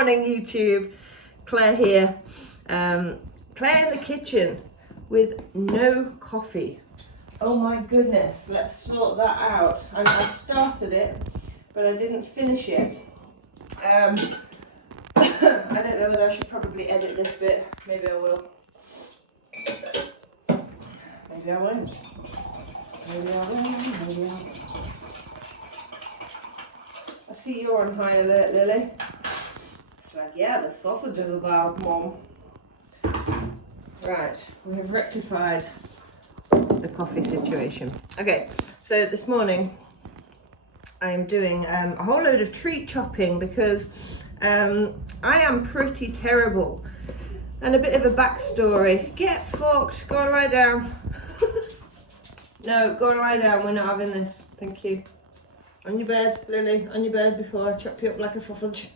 Morning YouTube, Claire here. Claire in the kitchen with no coffee. Oh my goodness, let's sort that out. I started it, but I didn't finish it. I don't know whether I should probably edit this bit. Maybe I will. Maybe I won't. Maybe I will. Maybe I won't. I see you're on high alert, Lily. It's like, yeah, the sausages are loud, Mom. Right, we have rectified the coffee situation. Okay, so this morning I am doing a whole load of treat chopping because I am pretty terrible. And a bit of a backstory. Get fucked, go and lie down. No, go and lie down, we're not having this, thank you. On your bed, Lily, on your bed before I chop you up like a sausage.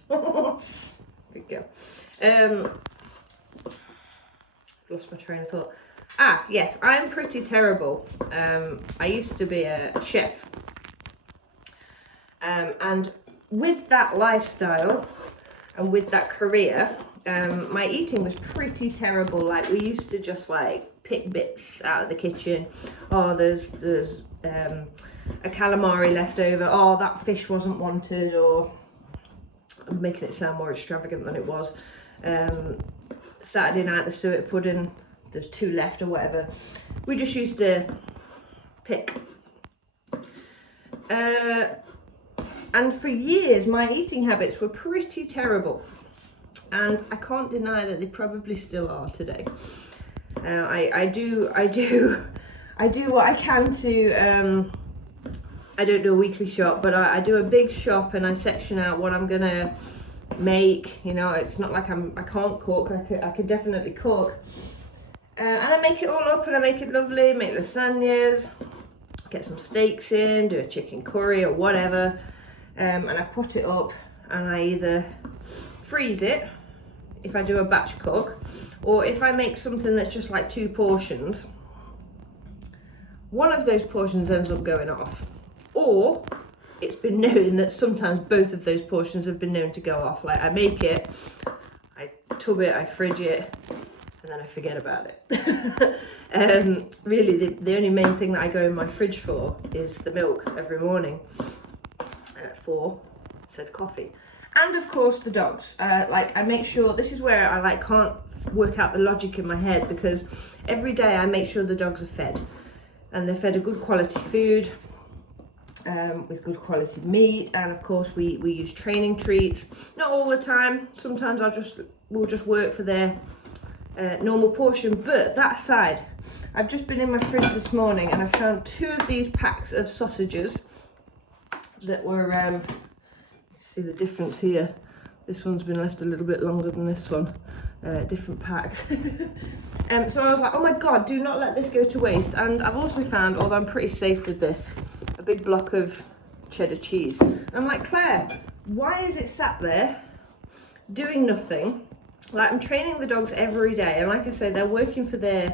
Good girl. Lost my train of thought. Yes, I'm pretty terrible. I used to be a chef. And with that lifestyle and with that career, my eating was pretty terrible. Like, we used to just like pick bits out of the kitchen. Oh, there's a calamari left over. Oh, that fish wasn't wanted. Or I'm making it sound more extravagant than it was. Saturday night, the suet pudding, there's 2 left or whatever. We just used to pick. And for years, my eating habits were pretty terrible. And I can't deny that they probably still are today. I do what I can to, I don't do a weekly shop, but I do a big shop and I section out what I'm gonna make. You know, it's not like I can't cook. I could definitely cook, and I make it all up and I make it lovely. Make lasagnas, get some steaks in, do a chicken curry or whatever, and I put it up and I either freeze it if I do a batch cook, or if I make something that's just like 2 portions, one of those portions ends up going off. Or it's been known that sometimes both of those portions have been known to go off. Like, I make it, I tub it, I fridge it, and then I forget about it. Really, the only main thing that I go in my fridge for is the milk every morning for said coffee. And of course the dogs. Like, I make sure, this is where I can't work out the logic in my head, because every day I make sure the dogs are fed. And they're fed a good quality food. With good quality meat, and of course we use training treats. Not all the time. Sometimes we'll just work for their normal portion. But that aside, I've just been in my fridge this morning and I found 2 of these packs of sausages that were. See the difference here. This one's been left a little bit longer than this one. Different packs. So I was like, oh my god, do not let this go to waste. And I've also found, although I'm pretty safe with this, a big block of cheddar cheese. And I'm like, Claire, why is it sat there doing nothing? Like, I'm training the dogs every day, and like I say, they're working for their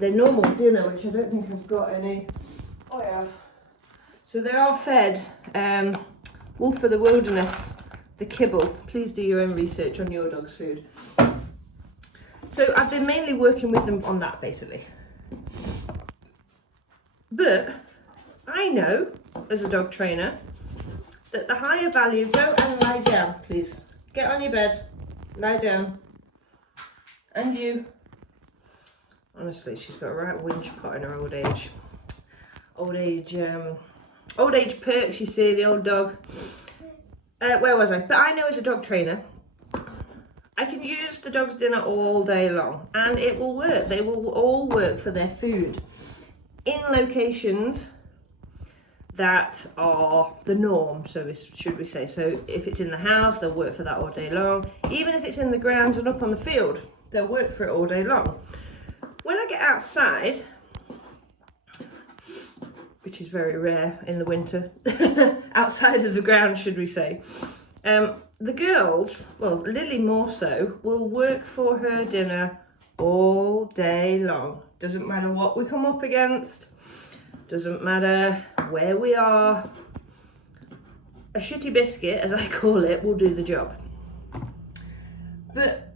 normal dinner, which I don't think I've got any. Oh, I have. So they are fed Wolf of the Wilderness, the kibble. Please do your own research on your dog's food. So I've been mainly working with them on that, basically. But I know, as a dog trainer, that the higher value, go and lie down, please. Get on your bed, lie down. And you. Honestly, she's got a right whinge pot in her old age. Old age perks, you see, the old dog. Where was I? But I know, as a dog trainer, I can use the dog's dinner all day long and it will work. They will all work for their food in locations that are the norm, so should we say. So if it's in the house, they'll work for that all day long. Even if it's in the grounds and up on the field, they'll work for it all day long. When I get outside, which is very rare in the winter, outside of the ground, should we say, the girls, well, Lily more so, will work for her dinner all day long. Doesn't matter what we come up against, doesn't matter where we are. A shitty biscuit, as I call it, will do the job. But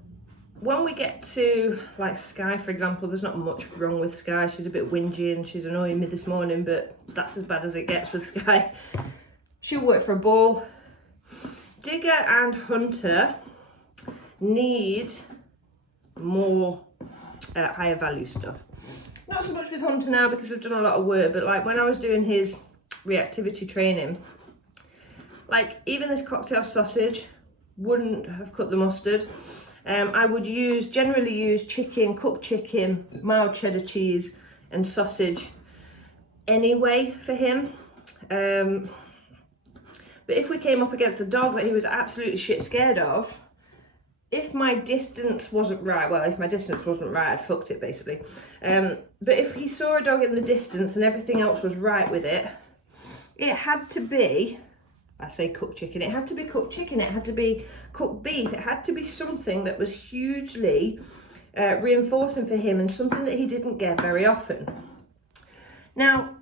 when we get to like Sky, for example, there's not much wrong with Sky. She's a bit whingy and she's annoying me this morning, but that's as bad as it gets with Sky. She'll work for a ball. Digger and Hunter need more higher value stuff. Not so much with Hunter now because I've done a lot of work, but like when I was doing his reactivity training, like even this cocktail sausage wouldn't have cut the mustard. I would generally use chicken, cooked chicken, mild cheddar cheese and sausage anyway for him. But if we came up against a dog that he was absolutely shit scared of, if my distance wasn't right, I'd fucked it basically. But if he saw a dog in the distance and everything else was right with it, it had to be, I say cooked chicken, it had to be cooked chicken, it had to be cooked beef, it had to be something that was hugely reinforcing for him and something that he didn't get very often. Now,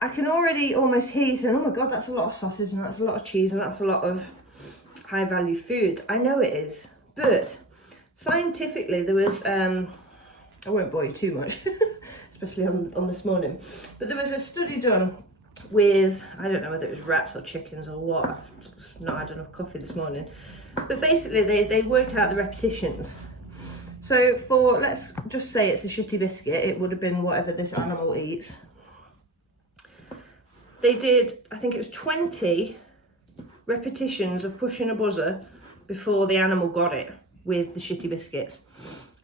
I can already almost hear you saying, oh my God, that's a lot of sausage and that's a lot of cheese and that's a lot of high value food. I know it is, but scientifically there was, I won't bore you too much, especially on this morning, but there was a study done with, I don't know whether it was rats or chickens or what, I've not had enough coffee this morning, but basically they worked out the repetitions. So for, let's just say it's a shitty biscuit, it would have been whatever this animal eats. They did, I think it was 20 repetitions of pushing a buzzer before the animal got it with the shitty biscuits.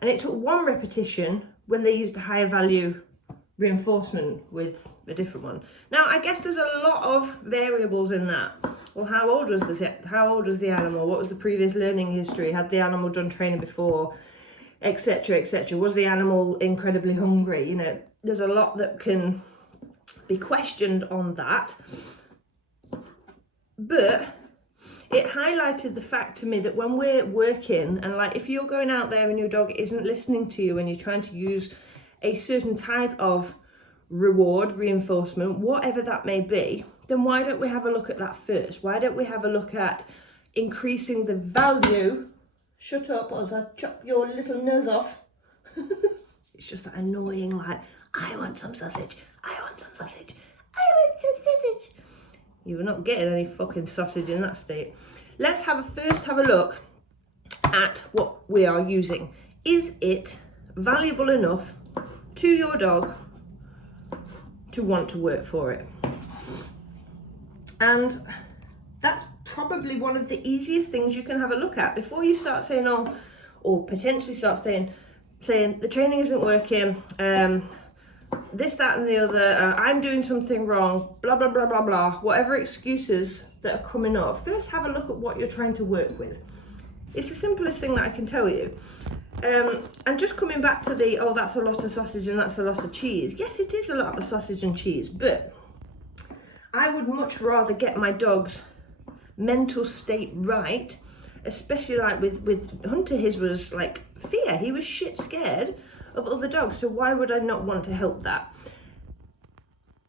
And it took 1 repetition when they used a higher value reinforcement with a different one. Now, I guess there's a lot of variables in that. Well, how old was the animal? What was the previous learning history? Had the animal done training before? Etc, etc. Was the animal incredibly hungry? You know, there's a lot that can be questioned on that. But it highlighted the fact to me that when we're working, and like if you're going out there and your dog isn't listening to you and you're trying to use a certain type of reward, reinforcement, whatever that may be, then why don't we have a look at that first? Why don't we have a look at increasing the value? Shut up, or I'll chop your little nose off. It's just that annoying, like, I want some sausage, I want some sausage, I want some sausage. You were not getting any fucking sausage in that state. Let's first have a look at what we are using. Is it valuable enough to your dog to want to work for it? And that's probably one of the easiest things you can have a look at before you start saying, oh, or potentially start saying the training isn't working, this, that and the other, I'm doing something wrong, blah, blah, blah, blah, blah, whatever excuses that are coming up. First, have a look at what you're trying to work with. It's the simplest thing that I can tell you. And just coming back to oh, that's a lot of sausage and that's a lot of cheese. Yes, it is a lot of sausage and cheese, but I would much rather get my dog's mental state right, especially like with Hunter, his was like fear. He was shit scared of other dogs, so why would I not want to help that?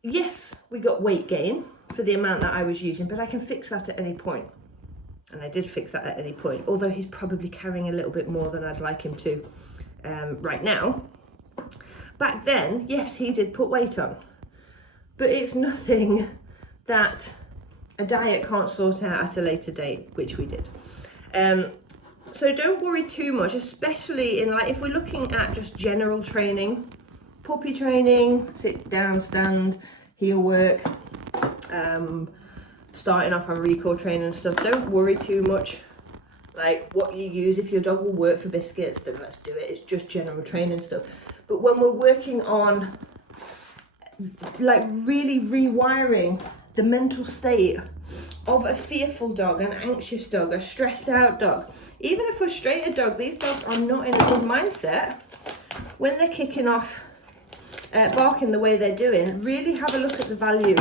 Yes, we got weight gain for the amount that I was using, but I can fix that at any point. And I did fix that at any point, although he's probably carrying a little bit more than I'd like him to right now. Back then, yes, he did put weight on, but it's nothing that a diet can't sort out at a later date, which we did. So don't worry too much, especially in like, if we're looking at just general training, puppy training, sit down, stand, heel work, starting off on recall training and stuff, don't worry too much like what you use. If your dog will work for biscuits, then let's do it. It's just general training stuff. But when we're working on like really rewiring the mental state of a fearful dog, an anxious dog, a stressed out dog, even a frustrated dog, these dogs are not in a good mindset when they're kicking off, barking the way they're doing. Really have a look at the value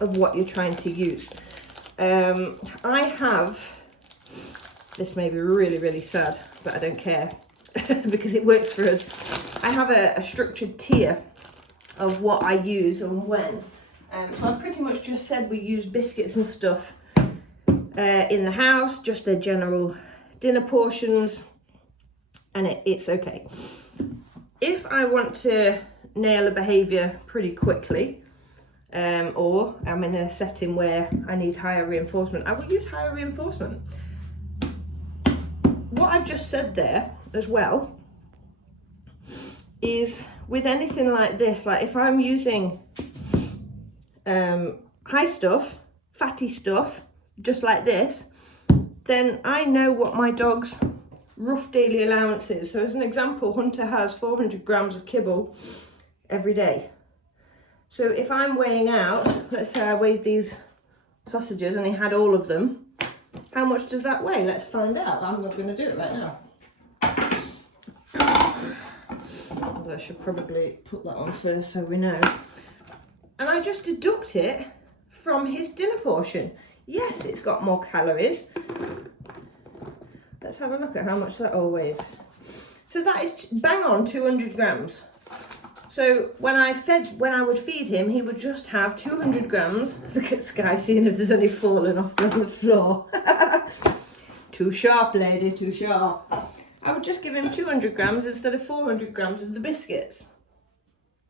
of what you're trying to use. I have, this may be really, really sad, but I don't care because it works for us. I have a structured tier of what I use and when. So I pretty much just said we use biscuits and stuff in the house, just their general dinner portions. and it's okay. If I want to nail a behaviour pretty quickly, or I'm in a setting where I need higher reinforcement, I will use higher reinforcement. What I've just said there as well is with anything like this, like if I'm using high stuff, fatty stuff, just like this, then I know what my dog's rough daily allowance is. So as an example, Hunter has 400 grams of kibble every day. So if I'm weighing out, let's say I weighed these sausages and he had all of them, how much does that weigh? Let's find out. I'm not going to do it right now. I should probably put that on first so we know. And I just deduct it from his dinner portion. Yes, it's got more calories. Let's have a look at how much that all weighs. So that is bang on 200 grams. So when I would feed him, he would just have 200 grams. Look at Sky seeing if there's any fallen off on the floor. Too sharp, lady, too sharp. I would just give him 200 grams instead of 400 grams of the biscuits,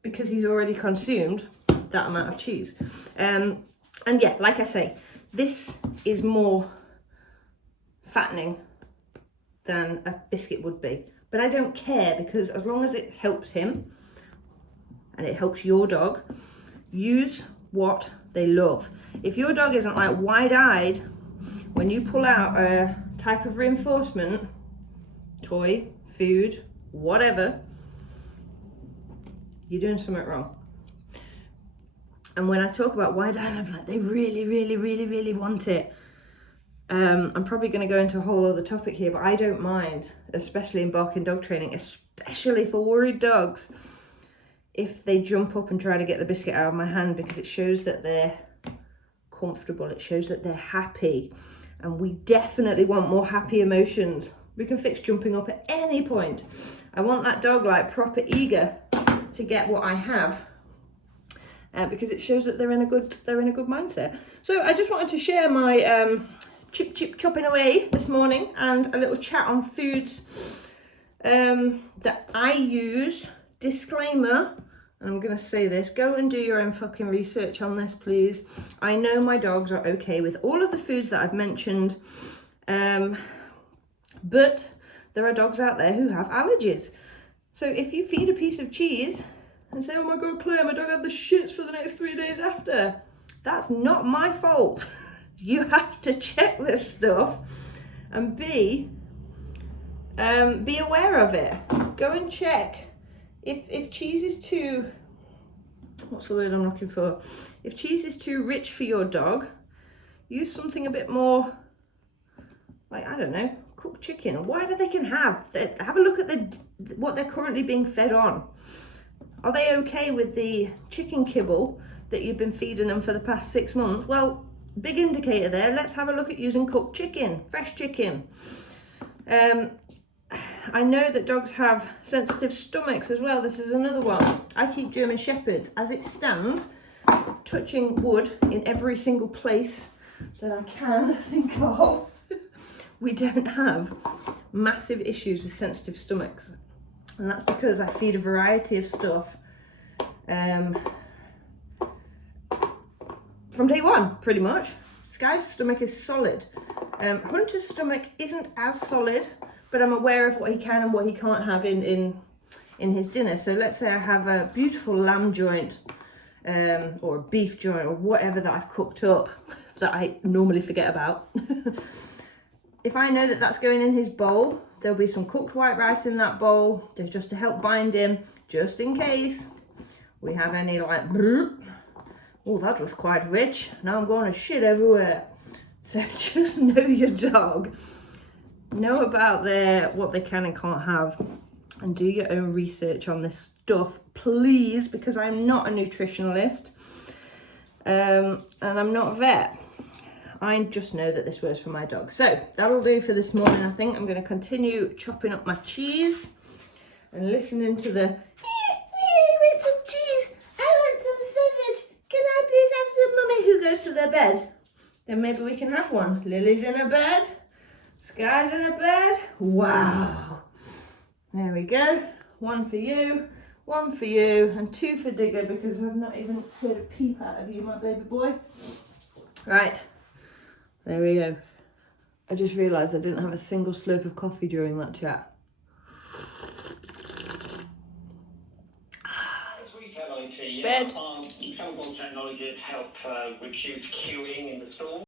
because he's already consumed that amount of cheese. And yeah, like I say, this is more fattening than a biscuit would be. But I don't care, because as long as it helps him and it helps your dog, use what they love. If your dog isn't like wide-eyed when you pull out a type of reinforcement, toy, food, whatever, you're doing something wrong. And when I talk about wide-eyed, I'm like, they really want it. I'm probably going to go into a whole other topic here, but I don't mind, especially in barking dog training, especially for worried dogs, if they jump up and try to get the biscuit out of my hand, because it shows that they're comfortable, it shows that they're happy, and we definitely want more happy emotions. We can fix jumping up at any point. I want that dog like proper eager to get what I have, because it shows that they're in a good mindset. So I just wanted to share my chip chopping away this morning and a little chat on foods that I use. Disclaimer, and I'm going to say this, go and do your own fucking research on this, please. I know my dogs are okay with all of the foods that I've mentioned, but there are dogs out there who have allergies. So if you feed a piece of cheese and say, oh my God, Claire, my dog had the shits for the next 3 days after, that's not my fault. You have to check this stuff and be aware of it. Go and check. If cheese is too, what's the word I'm looking for? If cheese is too rich for your dog, use something a bit more, like, I don't know, cooked chicken or whatever they can have. Have a look at what they're currently being fed on. Are they okay with the chicken kibble that you've been feeding them for the past 6 months? Well, big indicator there. Let's have a look at using cooked chicken, fresh chicken. I know that dogs have sensitive stomachs as well. This is another one. I keep German Shepherds. As it stands, touching wood in every single place that I can think of, we don't have massive issues with sensitive stomachs. And that's because I feed a variety of stuff from day one, pretty much. Sky's stomach is solid. Hunter's stomach isn't as solid, but I'm aware of what he can and what he can't have in his dinner. So let's say I have a beautiful lamb joint or a beef joint or whatever that I've cooked up that I normally forget about. If I know that that's going in his bowl, there'll be some cooked white rice in that bowl just to help bind him, just in case we have any like, oh, that was quite rich. Now I'm going to shit everywhere. So just know your dog. Know about what they can and can't have, and do your own research on this stuff, please, because I'm not a nutritionalist and I'm not a vet. I just know that this works for my dog. So that'll do for this morning. I think I'm going to continue chopping up my cheese and listening to the I want some cheese, I want some sausage, can I please have some, mummy, who goes to their bed. Then maybe we can have one. Lily's in her bed, Sky's in her bed. Wow. There we go. One for you, one for you, and two for Digger because I've not even heard a peep out of you, my baby boy. Right, there we go. I just realised I didn't have a single slurp of coffee during that chat. Bed. Chemical technologies help reduce queuing in the store.